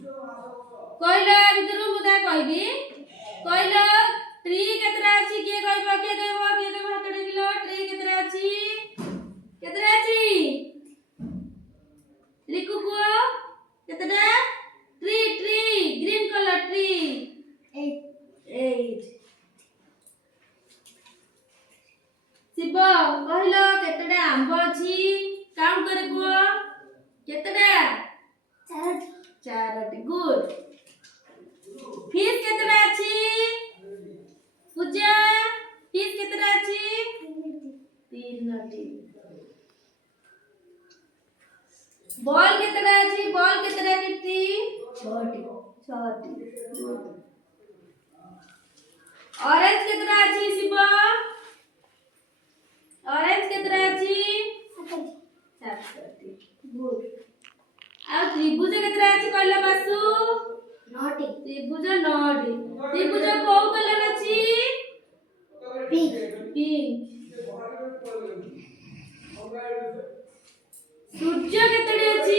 କହିଲ ଭିତରୁ ମୁଁ ତା କହିବି କହିଲ ଟ୍ରି କେତେଟା ଅଛି କିଏ କହିବ ହାତ ଟେକିଲ ଟ୍ରି କେତେଟା ଅଛି ରିକୁ କୁହ କେତେଟା tree green colour tree 8 Shiva କହିଲ କେତେଟା ଆମ୍ବ ଅଛି କାଉଣ୍ଟ କରି କୁହ କେତେଟା 4ଟି ଗୁଡ फिश केतना अछि पूजा फिश केतना अछि 3टी बॉल केतना अछि बॉल केतना किति 6टी ऑरेंज केतना अछि शिव ऑरेंज केतना अछि 7टी गुड आ त्रिभुज केतना अछि कहला बासु 9टी त्रिभुज 9टी त्रिभुज कोउ कलर अछि पिंक सूर्य केतडी अछि